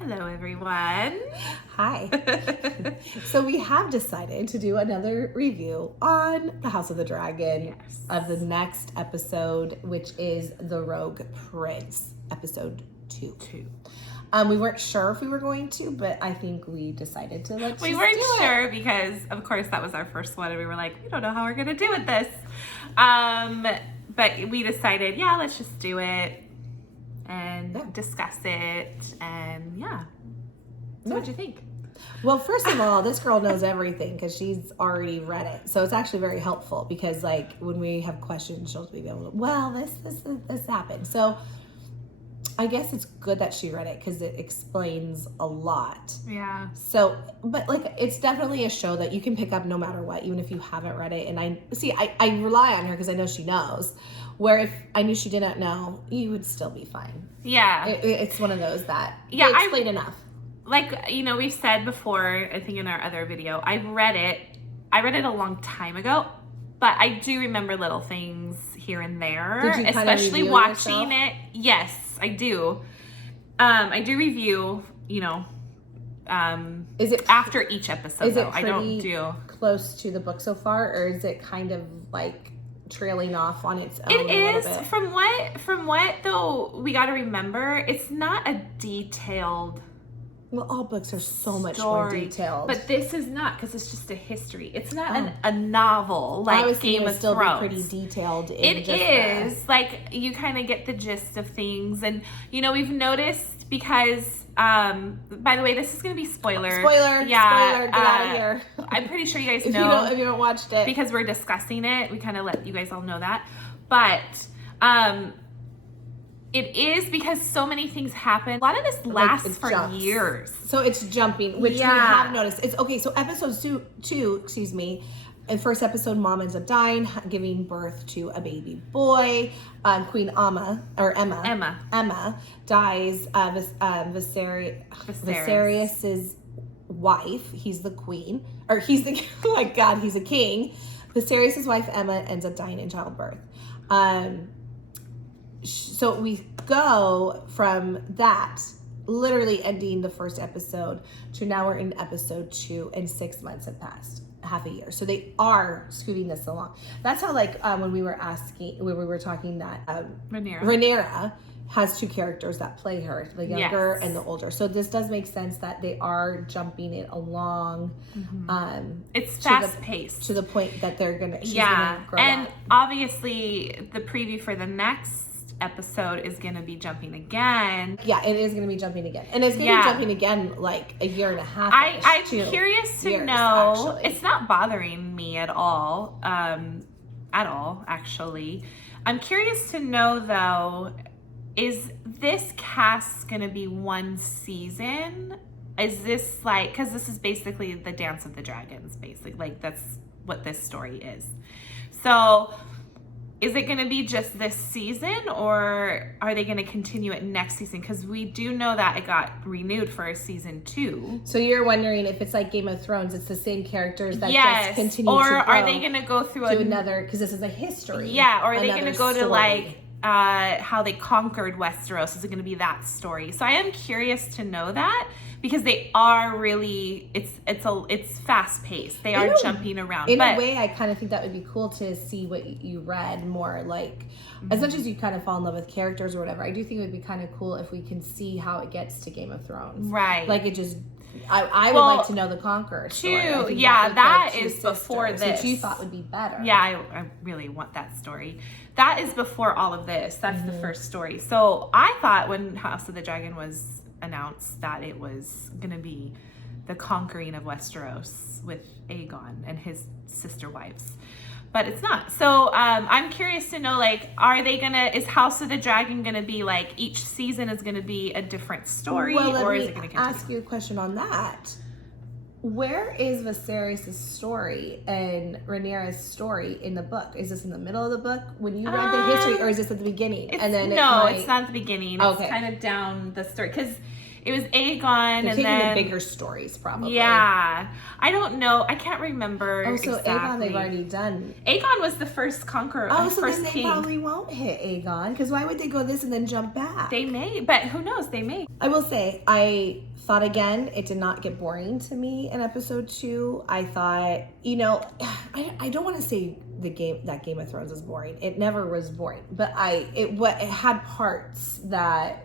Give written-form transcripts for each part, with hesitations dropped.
Hello, everyone. Hi. So we have decided to do another review on the House of the Dragon of the next episode, which is The Rogue Prince, episode 2. We weren't sure if we were going to, but I think we decided to We weren't sure because, of course, that was our first one, and we were like, we don't know how we're going to do with this. But we decided, let's just do it and discuss it, and So what'd you think? Well, first of all, this girl knows everything because she's already read it. So it's actually very helpful because, like, when we have questions, she'll be able to, well, this happened. So I guess it's good that she read it because it explains a lot. Yeah. So, but, like, it's definitely a show that you can pick up no matter what, even if you haven't read it. And I rely on her because I know she knows. Where if I knew she didn't know, you would still be fine. Yeah. It's one of those that they explain enough. Like, we've said before, I think in our other video, I read it a long time ago, but I do remember little things here and there, Did you especially review watching yourself? it. Yes, I do. I do review, Is it after each episode, is it though. I don't do close to the book so far, or is it kind of like trailing off on its own? It is, a little bit? from what though, we got to remember, it's not a detailed Well, all books are so much story, more detailed. but this is not, because it's just a history. It's not a novel like I was Game of still Thrones. be pretty detailed. It is like you kind of get the gist of things, and we've noticed because. By the way, this is going to be spoiler. Spoiler. Get out of here. I'm pretty sure you guys if know. If you haven't watched it, because we're discussing it, we kind of let you guys all know that. But it is because so many things happen. A lot of this lasts for years. So it's jumping, which we have noticed. It's okay. So episode two, in first episode, mom ends up dying, giving birth to a baby boy. Queen Emma dies. Viserys's wife. He's the queen, or he's the oh my god, he's a king. Viserys's wife Emma ends up dying in childbirth. So we go from that, literally ending the first episode, to now we're in episode 2, and 6 months have passed. Half a year. So they are scooting this along. That's how, like, when we were talking that Rhaenyra has 2 characters that play her, the younger and the older. So this does make sense that they are jumping it along. It's fast paced to the point that she's gonna grow and up. Obviously the preview for the next episode is going to be jumping again. Yeah, it is going to be jumping again. And it's going to be jumping again like a year and a half. I'm curious to know. Actually. It's not bothering me at all. Actually. I'm curious to know, though, is this cast going to be one season? Is this like, because this is basically the Dance of the Dragons, basically. Like, that's what this story is. So is it going to be just this season, or are they going to continue it next season? Because we do know that it got renewed for season 2. So you're wondering if it's like Game of Thrones, it's the same characters that just continue or to grow, are they going to go through another, because this is a history. Yeah, or are they going to go story. to like how they conquered Westeros? Is it going to be that story? So I am curious to know that, because they are really, it's fast paced. They are jumping around. In a way, I kind of think that would be cool to see what you read more. Like, as much as you kind of fall in love with characters or whatever, I do think it would be kind of cool if we can see how it gets to Game of Thrones. Right. Like, it just, I would like to know the Conqueror story. That is before this. Which you thought would be better. Yeah, I really want that story. That is before all of this. That's the first story. So I thought when House of the Dragon was announced that it was going to be the conquering of Westeros with Aegon and his sister wives, but it's not. So I'm curious to know, like, is House of the Dragon going to be like each season is going to be a different story, or is it going to continue? Ask you a question on that. Where is Viserys' story and Rhaenyra's story in the book? Is this in the middle of the book when you read the history, or is this at the beginning? It's not at the beginning. It's kind of down the story, because It was Aegon, They're and taking then the bigger stories, probably. Yeah, I don't know. I can't remember. Oh, so exactly. Aegon they've already done. Aegon was the first conqueror. Oh, so first then they king. probably won't hit Aegon, because why would they go this and then jump back? They may, but who knows? They may. I will say, I thought again, it did not get boring to me in episode 2. I thought, I don't want to say that Game of Thrones was boring. It never was boring, but it had parts that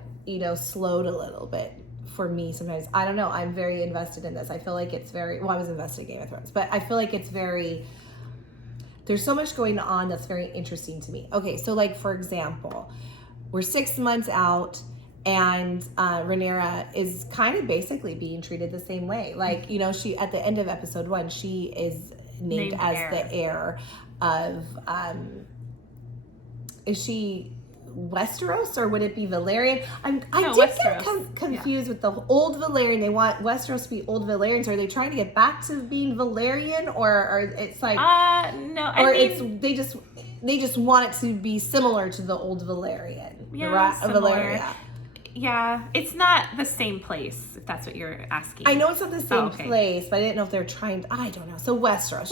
slowed a little bit for me sometimes. I don't know. I'm very invested in this. I feel like it's very I was invested in Game of Thrones, but I feel like it's very. There's so much going on that's very interesting to me. Okay, so like for example, we're 6 months out. And Rhaenyra is kind of basically being treated the same way. Like, she, at the end of episode 1, she is named as heir. the heir of, is she Westeros or would it be Valyrian? I did get confused with the old Valyrian. They want Westeros to be old Valyrians. Are they trying to get back to being Valyrian, or it's like no? They just want it to be similar to the old Valyrian. Yeah, Valyria. Yeah, it's not the same place, if that's what you're asking. I know it's not the same place, but I didn't know if they're trying to, I don't know. So Westeros.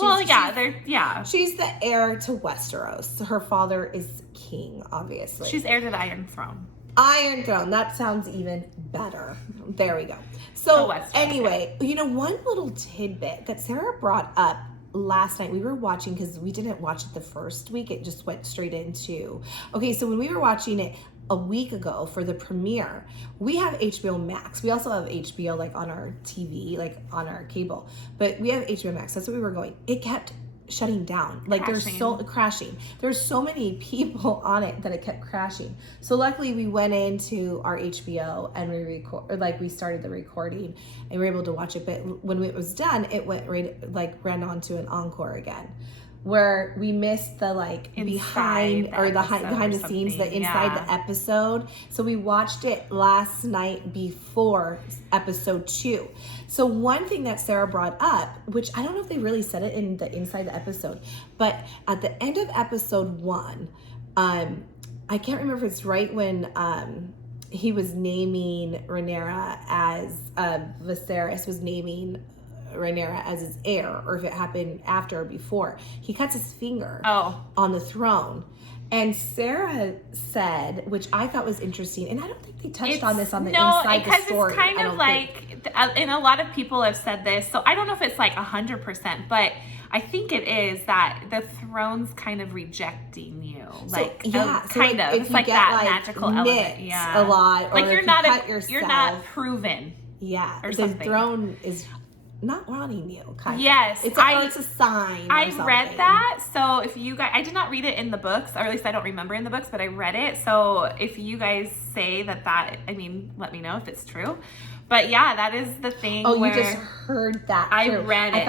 She's the heir to Westeros. Her father is king, obviously. She's heir to the Iron Throne. Iron Throne. That sounds even better. There we go. So anyway, one little tidbit that Sarah brought up last night, we were watching, because we didn't watch it the first week. It just went straight into, so when we were watching it a week ago for the premiere, we have HBO Max. We also have HBO like on our TV, like on our cable, but we have HBO Max. That's what we were going. It kept shutting down. Like crashing. There's so many people on it that it kept crashing. So luckily we went into our HBO and we started the recording and we were able to watch it. But when it was done, it went ran on to an encore again, where we missed the behind the scenes, the inside the episode. So we watched it last night before episode 2. So one thing that Sarah brought up, which I don't know if they really said it in the inside the episode, but at the end of episode 1, I can't remember if it's right when he was naming Rhaenyra as Viserys was naming Rhaenyra as his heir, or if it happened after or before. He cuts his finger on the throne. And Sarah said, which I thought was interesting, and I don't think they touched on this on the inside the story. It's kind of like, and a lot of people have said this, so I don't know if it's like 100%, but I think it is that the throne's kind of rejecting you. It's like that magical element. Yeah. A lot. Or like you're not proven. Yeah. Or the something. Throne is not wanting you, kind of. Yes. It's a sign. I read that. So if you guys, I did not read it in the books, or at least I don't remember in the books, but I read it. So if you guys say that, let me know if it's true. But yeah, that is the thing. Oh, you just heard that. I read it,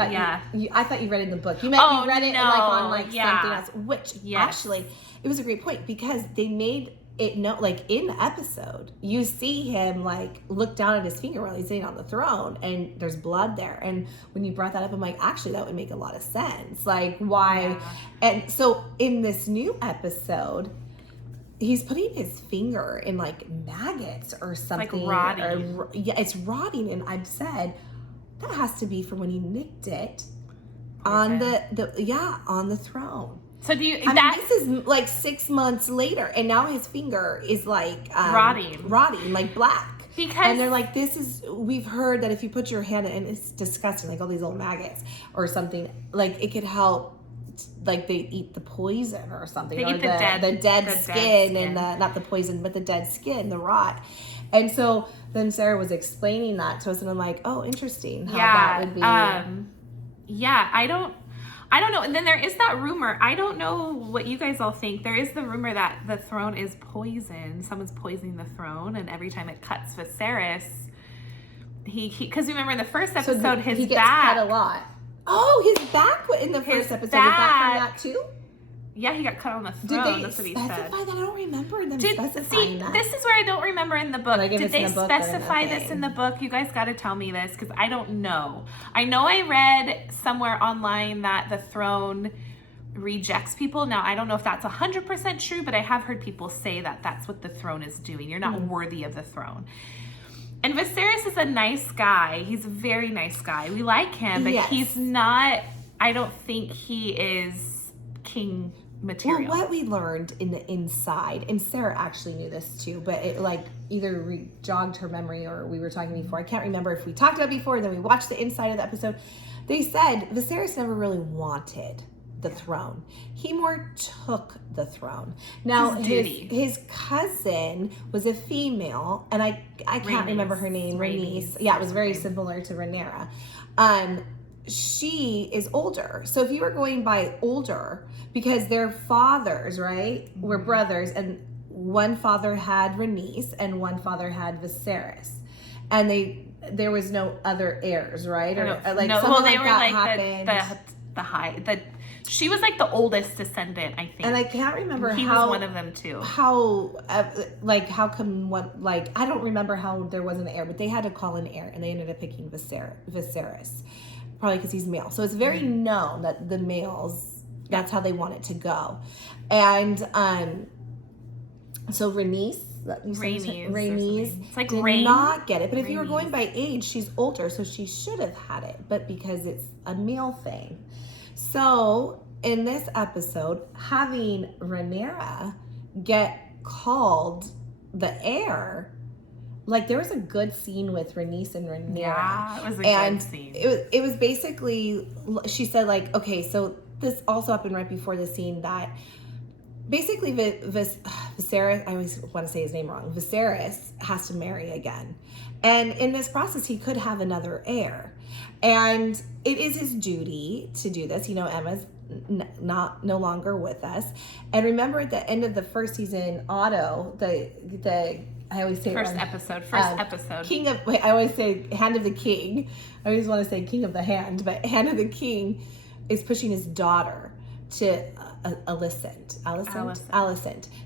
I thought you read it in the book. You meant you read it on something else, which actually, it was a great point, because they made it in the episode, you see him look down at his finger while he's sitting on the throne, and there's blood there. And when you brought that up, I'm like, actually, that would make a lot of sense. Like, why? Yeah. And so in this new episode, he's putting his finger in maggots or something. Like rotting. It's rotting. And I've said that has to be from when he nicked it on on the throne. So do you? This is 6 months later, and now his finger is rotting, like black. And they're like, we've heard that if you put your hand in, and it's disgusting, like all these little maggots or something, it could help. They eat the poison or something, they or eat the dead skin, and not the poison, but the dead skin, the rot. And so then Sarah was explaining that to us, and I'm like, oh, interesting how that would be. I don't know. And then there is that rumor. I don't know what you guys all think. There is the rumor that the throne is poisoned. Someone's poisoning the throne, and every time it cuts Viserys, because remember in the first episode, he gets cut a lot. Oh, his back in the first episode. Was that from that too? Yeah, he got cut on the throne. That's what he said. That? I don't remember them specifying that. This is where I don't remember in the book. Did they specify this in the book? You guys got to tell me this, because I don't know. I know I read somewhere online that the throne rejects people. Now, I don't know if that's 100% true, but I have heard people say that that's what the throne is doing. You're not worthy of the throne. And Viserys is a nice guy. He's a very nice guy. We like him, but Yes. he's not, I don't think he is king material. Well, what we learned in the inside, and Sarah actually knew this too, but it like either jogged her memory or we were talking before. I can't remember if we talked about it before, then we watched the inside of the episode. They said Viserys never really wanted the throne. He more took the throne. Now his cousin was a female, and I can't remember her name. Rhaenys. Yeah, it was very similar to Rhaenyra. She is older. So if you were going by older, because their fathers, right, were brothers, and one father had Rhaenys and one father had Viserys, and there was no other heirs, right? Or like no, something well, they like were that happened. She was like the oldest descendant, I think. And I can't remember he was one of them too. How come one, like, I don't remember how there wasn't an heir, but they had to call an heir, and they ended up picking Viserys, probably because he's male. So it's very known that the males, that's how they want it to go. And so Rhaenys it's like did not get it. But if you were going by age, she's older, so she should have had it. But because it's a male thing. So in this episode, having Rhaenyra get called the heir, like there was a good scene with Rhaenys and Rhaenyra. Yeah, it was a good scene. It was basically, she said like, okay, so this also happened right before the scene that basically Viserys, I always want to say his name wrong, Viserys has to marry again. And in this process, he could have another heir. And it is his duty to do this. You know, Emma's no longer with us. And remember at the end of the first season, Otto, I always say first episode. King of, wait, I always say Hand of the King. I always want to say King of the Hand, but Hand of the King is pushing his daughter to Alicent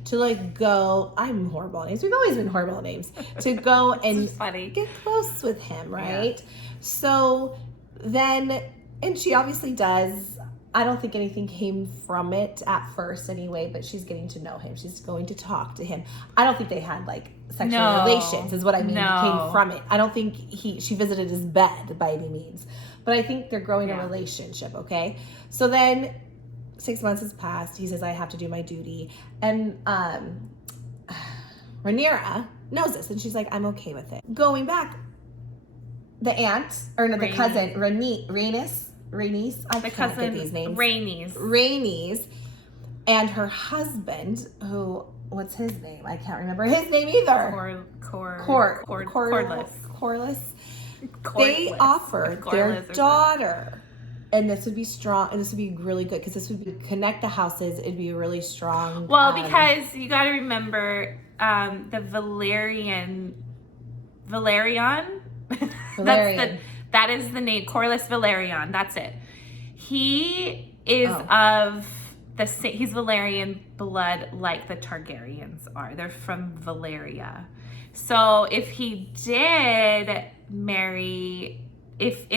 to like go. I'm horrible at names. We've always been horrible at names. To go and get close with him, right? Yeah. So then, and she obviously does. I don't think anything came from it at first anyway, but she's getting to know him. She's going to talk to him. I don't think they had like sexual relations is what I mean came from it. I don't think she visited his bed by any means, but I think they're growing a relationship. Okay. So then 6 months has passed. He says, I have to do my duty. And Rhaenyra knows this, and she's like, I'm okay with it. Going back, the aunt, or no, the cousin, Rhaenys, I can't get these names. Rhaenys, and her husband, who, what's his name? I can't remember his name either. Corlys. They offered their daughter. And this would be strong, and this would be really good, because this would be connect the houses. It'd be really strong. Well, because you got to remember the Valerian. That is the name, Corlys Valerian. That's it. He is of he's Valerian blood, like the Targaryens are. They're from Valeria. So if he did marry, if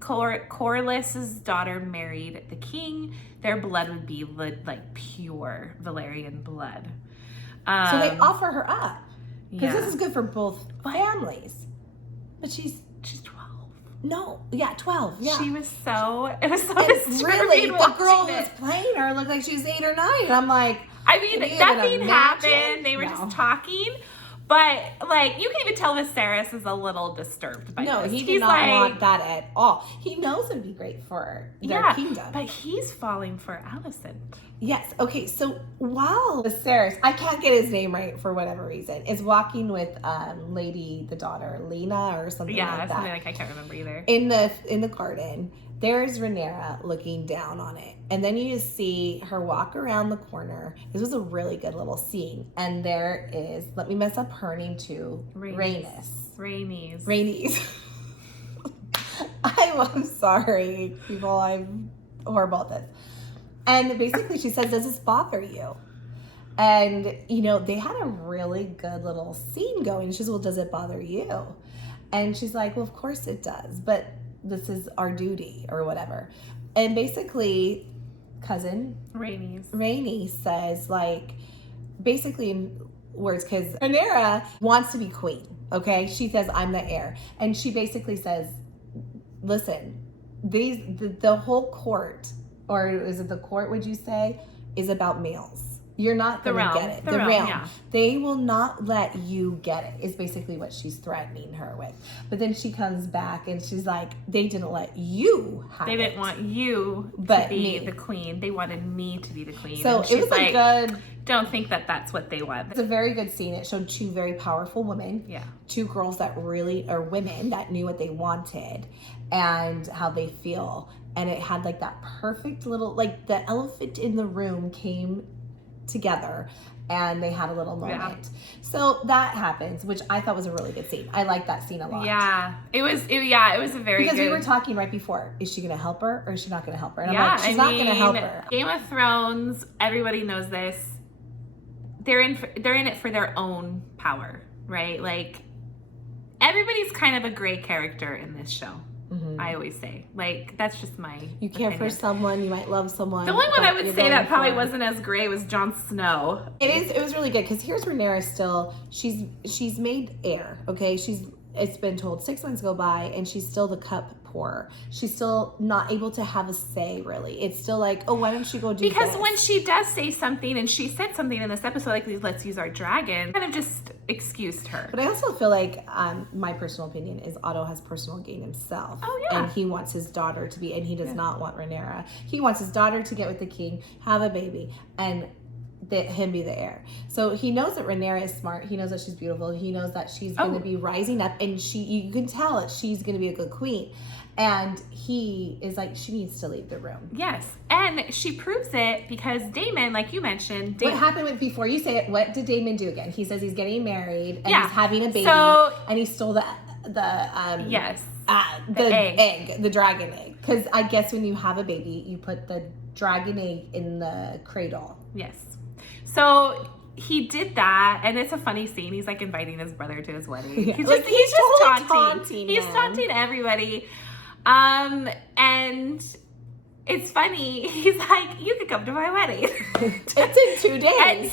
Corlys's daughter married the king, their blood would be like pure Valerian blood. So they offer her up, because this is good for both families. But she's 12. No, 12. Yeah, it was so really, the girl who was playing her looked like she was 8 or 9. And I'm like, I mean, nothing happened. They were just talking. But, like, you can even tell Viserys is a little disturbed by this. No, he did not want that at all. He knows it'd be great for their kingdom. But he's falling for Alicent. Yes. Okay, so while Viserys, I can't get his name right for whatever reason, is walking with the daughter, Lena or something like that. Yeah, something like I can't remember either. In the garden, there's Rhaenyra looking down on it. And then you just see her walk around the corner. This was a really good little scene. And there is, let me mess up her name too, Rhaenys. I'm sorry, people. I'm horrible at this. And basically she says, does this bother you? And, you know, they had a really good little scene going. She says, well, does it bother you? And she's like, well, of course it does. But this is our duty or whatever. And basically, cousin Rhaenys says, like, basically words because Rhaenyra wants to be queen. Okay, she says I'm the heir, and she basically says, "Listen, the whole court, or is it the court? Would you say is about males? You're not going to get it. The realm. Yeah. They will not let you get it," is basically what she's threatening her with. But then she comes back and she's like, "They didn't let you have it. They didn't want you to be the queen. They wanted me to be the queen." So and it was like good. Don't think that that's what they want. It's a very good scene. It showed two very powerful women. Yeah. Two girls that really are women that knew what they wanted and how they feel. And it had like that perfect little, like the elephant in the room came together and they had a little moment. Yeah. So that happens, which I thought was a really good scene. I like that scene a lot. Yeah. It was a very because good... we were talking right before, is she going to help her or is she not going to help her? And I'm like, she's not going to help her. Game of Thrones, everybody knows this. They're in it for their own power, right? Like everybody's kind of a gray character in this show. Mm-hmm. I always say, like, that's just my You care opinion. for someone, you might love someone. The only one I would say that probably wasn't as gray was Jon Snow. It was really good because here's Rhaenyra still, she's made heir, okay? It's been told 6 months go by and she's still the cup pourer. She's still not able to have a say, really. It's still like, oh, why don't you go do Because this? when she does say something, and she said something in this episode, like, let's use our dragon, kind of just excused her. But I also feel like, my personal opinion is Otto has personal gain himself. Oh, yeah. And he wants his daughter to be, and he does not want Rhaenyra. He wants his daughter to get with the king, have a baby, and him be the heir. So he knows that Rhaenyra is smart. He knows that she's beautiful. He knows that she's going to be rising up, and you can tell that she's going to be a good queen. And he is like, she needs to leave the room. Yes. And she proves it because Daemon, like you mentioned... What happened before you say it, what did Daemon do again? He says he's getting married and he's having a baby. And he stole the egg, the dragon egg. Because I guess when you have a baby, you put the dragon egg in the cradle. Yes. So... he did that, and it's a funny scene. He's like inviting his brother to his wedding. Yeah. He's totally just taunting. He's taunting everybody. And it's funny. He's like, you could come to my wedding. It's in 2 days. And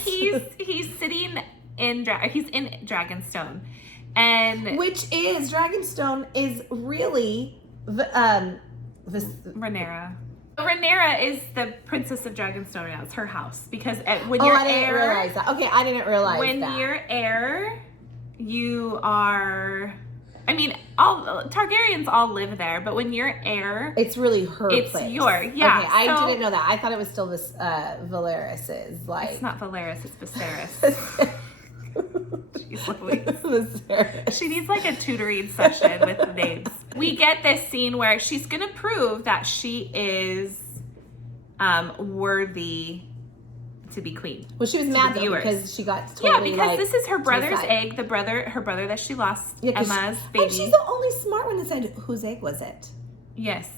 he's sitting in Dragonstone, and which is Dragonstone is really Rhaenyra. Rhaenyra is the princess of Dragonstone now. It's her house because when you're I didn't realize that. Okay, I didn't realize when that. When you're heir, you are. I mean, all Targaryens all live there, but when you're heir, it's really her place. It's yours. Yeah. Okay, I didn't know that. I thought it was still this Valeris's. Like it's not Valeris, it's Viserys. Jeez Louise. She needs like a tutoring session with the names. We get this scene where she's gonna prove that she is worthy to be queen. Well, she was mad though because she got totally because this is her brother's egg. Her brother that she lost, Emma's baby. And she's the only smart one that said, whose egg was it? Yes.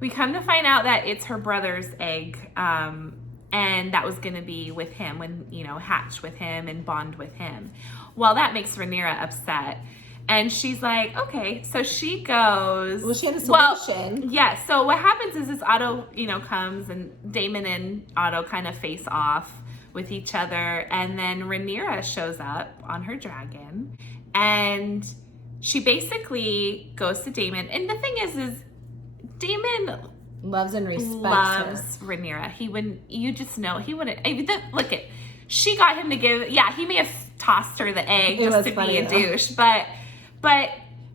We come to find out that it's her brother's egg, and that was going to be with him when, hatch with him and bond with him. Well, that makes Rhaenyra upset. And she's like, okay, so she goes. Well, she had a solution. Well, yeah. So what happens is Otto, comes and Daemon and Otto kind of face off with each other, and then Rhaenyra shows up on her dragon, and she basically goes to Daemon. And the thing is Daemon loves and respects loves Rhaenyra. He wouldn't. You just know he wouldn't. Look at. She got him to give. Yeah, he may have tossed her the egg just to be a douche, but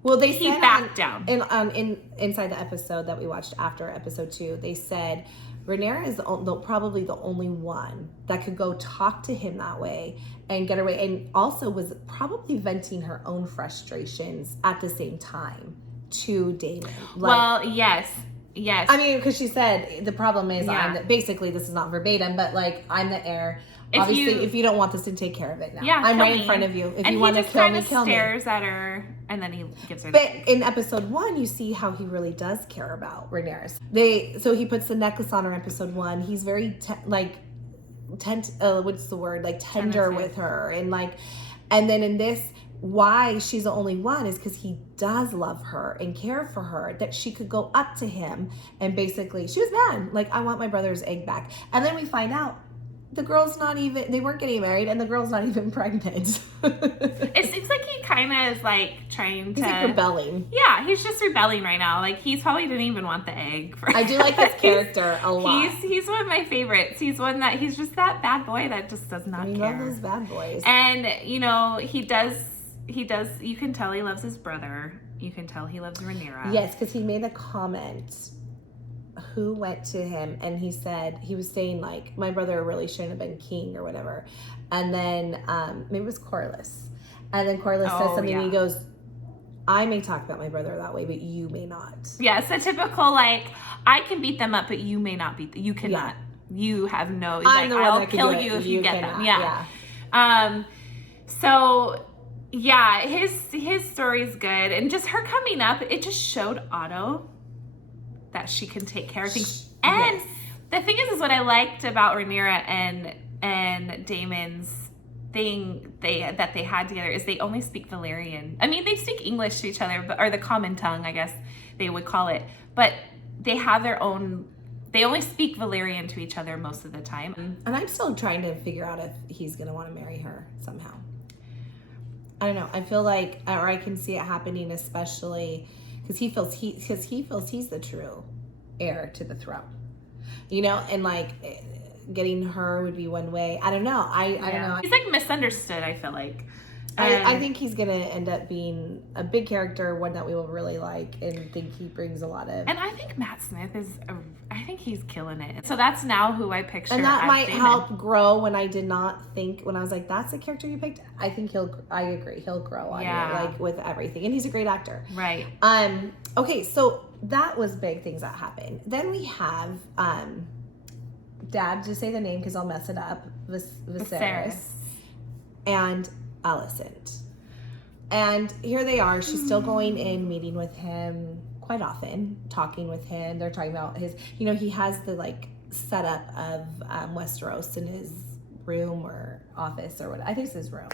well, he backed down. Inside the episode that we watched after episode 2, they said Rhaenyra is probably the only one that could go talk to him that way and get away, and also was probably venting her own frustrations at the same time to Daemon. Well, yes. I mean, because she said the problem is basically this is not verbatim, but like I'm the heir. Obviously, if you don't want this, to take care of it now. Yeah, I'm right in front of you. If you want to kill me, kill me. And he just kind of stares at her, and then he gives her. But in episode 1, you see how he really does care about Rhaenyra. So he puts the necklace on her. Episode 1, he's very tender with her, and then in this, why she's the only one is because he does love her and care for her, that she could go up to him and basically she was mad, like, I want my brother's egg back, and then we find out the girl's not even, they weren't getting married, and the girl's not even pregnant. It seems like he kind of is like trying to. He's like rebelling. Yeah, he's just rebelling right now. Like he's probably didn't even want the egg. I do like his character a lot. He's one of my favorites. He's one that he's just that bad boy that just does not care. Love those bad boys. And you know he does. You can tell he loves his brother. You can tell he loves Rhaenyra. Yes, because he made a comment. Who went to him and he said, he was saying like, my brother really shouldn't have been king or whatever. And then maybe it was Corlys. And then Corlys says something and he goes, I may talk about my brother that way, but you may not. Yeah, it's a typical like, I can beat them up, but you may not beat them. You cannot. Yeah. You have no, like, I'll kill you if you get them. Yeah. So yeah, his story is good. And just her coming up, it just showed Otto that she can take care of things. And the thing is what I liked about Rhaenyra and Daemon's thing that they had together is they only speak Valyrian. I mean, they speak English to each other, or the common tongue, I guess they would call it. But they have their own. They only speak Valyrian to each other most of the time. And I'm still trying to figure out if he's gonna want to marry her somehow. I don't know. I feel like, or I can see it happening, especially. Because he feels he's the true heir to the throne, you know, and like getting her would be one way. I don't know. I don't know. He's like misunderstood. I feel like. I think he's gonna end up being a big character, one that we will really like, and think he brings a lot of. And I think Matt Smith I think he's killing it. So that's now who I picture. And that might Daemon. help grow when I did not think, when I was like, that's the character you picked. I think I agree. He'll grow on you, like with everything. And he's a great actor. Right. Okay, so that was big things that happened. Then we have, Dad, just say the name because I'll mess it up. Viserys. And Alicent. And here they are. She's still going in, meeting with him quite often, talking with him. They're talking about his, you know, he has the like setup of Westeros in his room or office or what. I think it's his room.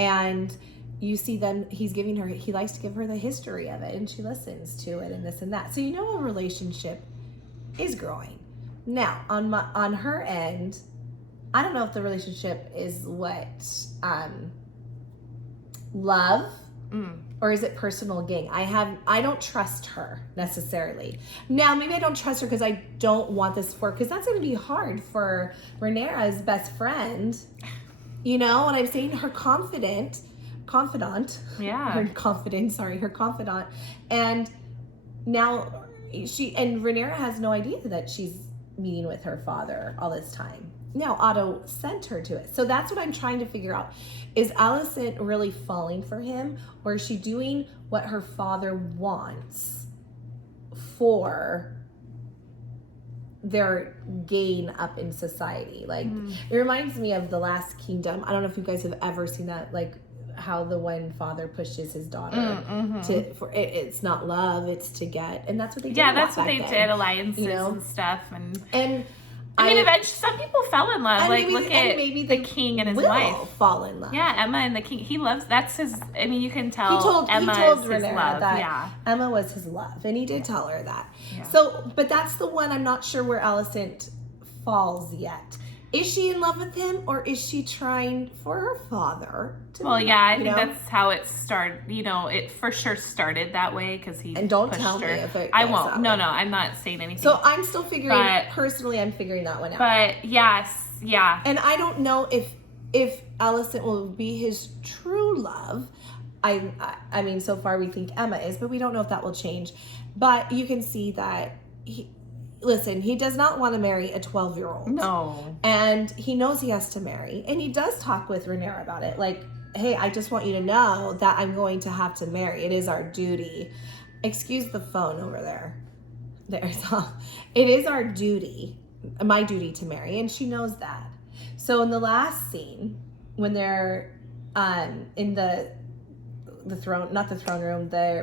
And you see them, he likes to give her the history of it, and she listens to it and this and that. So you know a relationship is growing. Now, on her end, I don't know if the relationship is what love or is it personal gain. I don't trust her necessarily. Now maybe I don't trust her because I don't want this for, because that's going to be hard for Rhaenyra's best friend, you know what I'm saying, her confidant, her confidant, and now Rhaenyra has no idea that she's meeting with her father all this time. Now Otto sent her to it. So that's what I'm trying to figure out. Is Alicent really falling for him, or is she doing what her father wants for their gain up in society? Like, it reminds me of The Last Kingdom. I don't know if you guys have ever seen that, like how the one father pushes his daughter it's not love, it's to get, and that's what they did. Yeah, that's what they did, alliances, you know? And stuff, and I mean, eventually some people fell in love. Like, look at the king and his wife fall in love. Yeah, Emma and the king. He loves. That's his. I mean, you can tell. Emma is his love. That Emma was his love, and he did tell her that. Yeah. So, but that's the one I'm not sure where Alicent falls yet. Is she in love with him, or is she trying for her father to? Well, yeah, I think that's how it started. You know, it for sure started that way because he. And don't tell me if it. I won't. No, I'm not saying anything. So I'm still figuring. Personally, I'm figuring that one out. But yes, yeah. And I don't know if Alicent will be his true love. I mean, so far we think Emma is, but we don't know if that will change. But you can see that Listen, he does not want to marry a 12-year-old. No. And he knows he has to marry. And he does talk with Rhaenyra about it. Like, hey, I just want you to know that I'm going to have to marry. It is our duty. Excuse the phone over there. It is our duty, my duty to marry. And she knows that. So in the last scene, when they're in the throne, not the throne room, they're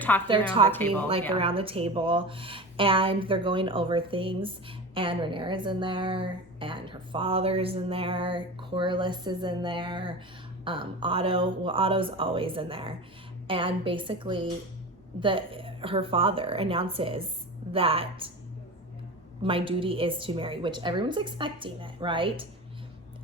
talking around the table. And they're going over things, and Rhaenyra's in there, and her father's in there, Corlys is in there, Otto's always in there. And basically, her father announces that my duty is to marry, which everyone's expecting it, right?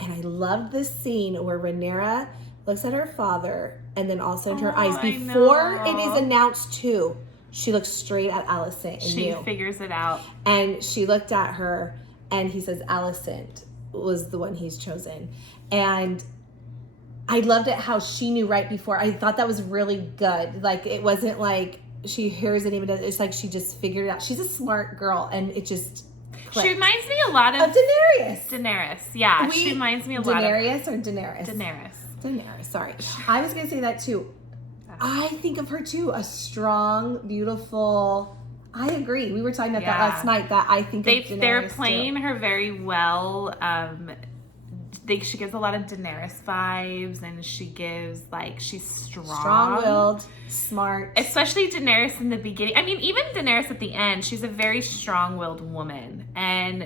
And I loved this scene where Rhaenyra looks at her father and then also into her eyes. I Before know. it is announced too, she looks straight at Alicent and She knew. figures it out. And she looked at her and he says Alicent was the one he's chosen. And I loved it how she knew right before. I thought that was really good. Like, it wasn't like she hears it even does. It's like she just figured it out. She's a smart girl, and it just clicked. She reminds me a lot of Daenerys. Daenerys. Yeah, she reminds me a lot of Daenerys or Daenerys? Daenerys. Daenerys, sorry. I was going to say that too. I think of her too, a strong, beautiful. I agree. We were talking about that last night. That I think of Daenerys they're playing too. her very well. She gives a lot of Daenerys vibes, and she gives she's strong-willed, smart. Especially Daenerys in the beginning. I mean, even Daenerys at the end, she's a very strong-willed woman, and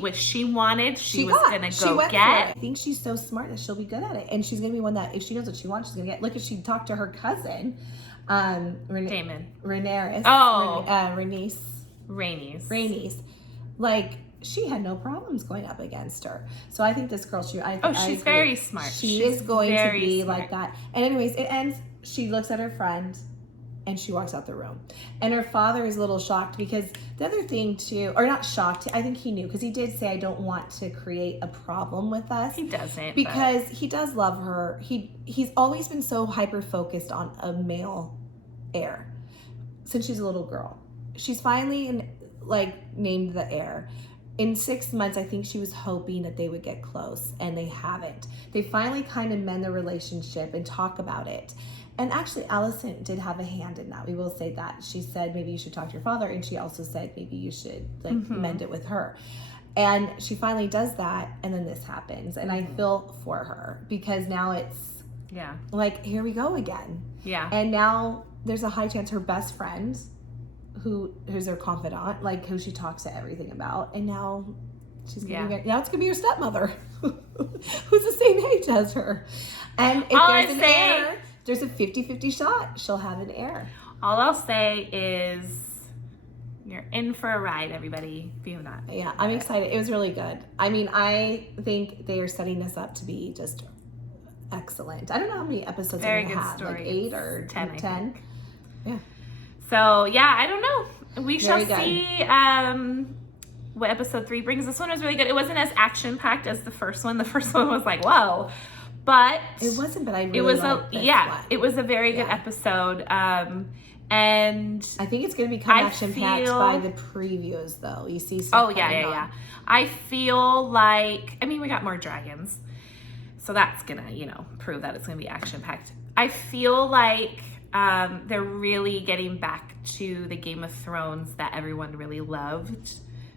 what she wanted, she was gonna go get. I think she's so smart that she'll be good at it, and she's gonna be one that if she knows what she wants, she's gonna get. Look, if she talked to her cousin, Daemon. Rhaenyra. Oh, Rhaenys. Like, she had no problems going up against her. So I think this girl, she's very smart. She is going to be like that. And anyways, it ends. She looks at her friend and she walks out the room. And her father is a little shocked because the other thing too, or not shocked, I think he knew, because he did say, I don't want to create a problem with us. He doesn't. Because he does love her. He's always been so hyper-focused on a male heir since she's a little girl. She's finally named the heir. In 6 months, I think she was hoping that they would get close, and they haven't. They finally kind of mend their relationship and talk about it. And actually, Alicent did have a hand in that. We will say that. She said, maybe you should talk to your father, and she also said, maybe you should mend it with her. And she finally does that, and then this happens. And I feel for her, because now it's here we go again. Yeah. And now there's a high chance her best friend, who's her confidant, who she talks to everything about, and now she's gonna now it's gonna be your stepmother, who's the same age as her. And if there's an heir, there's a 50-50 shot she'll have an heir. All I'll say is you're in for a ride, everybody. Fiona. Yeah, I'm excited. It was really good. I mean, I think they are setting this up to be just excellent. I don't know how many episodes Very we're gonna have, story. 8 or 10. Yeah. So yeah, I don't know. We shall Very see what episode 3 brings. This one was really good. It wasn't as action packed as the first one. The first one was like, whoa, but it wasn't. But I really it was liked this one. one. It was a very good episode. And I think it's going to become action packed by the previews, though. You see stuff. Yeah. I feel like, I mean, we got more dragons, so that's gonna prove that it's gonna be action packed. I feel like they're really getting back to the Game of Thrones that everyone really loved,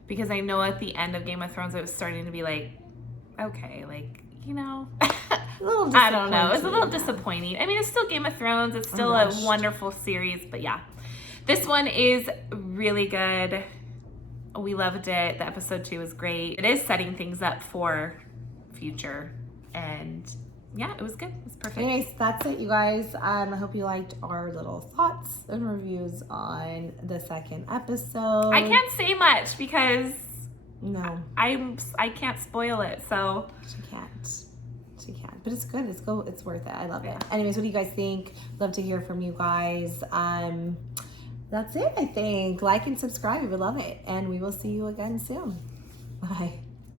because I know at the end of Game of Thrones it was starting to be like, okay, a little I don't know, it's a little disappointing. I mean, it's still Game of Thrones, it's still a wonderful series, but yeah, this one is really good. We loved it. The episode 2 was great. It is setting things up for future, and yeah, it was good. It was perfect. Anyways, that's it, you guys. I hope you liked our little thoughts and reviews on the second episode. I can't say much because I can't spoil it. So she can't. But it's good. It's worth it. I love it. Anyways, what do you guys think? Love to hear from you guys. That's it, I think. Like and subscribe. We would love it. And we will see you again soon. Bye.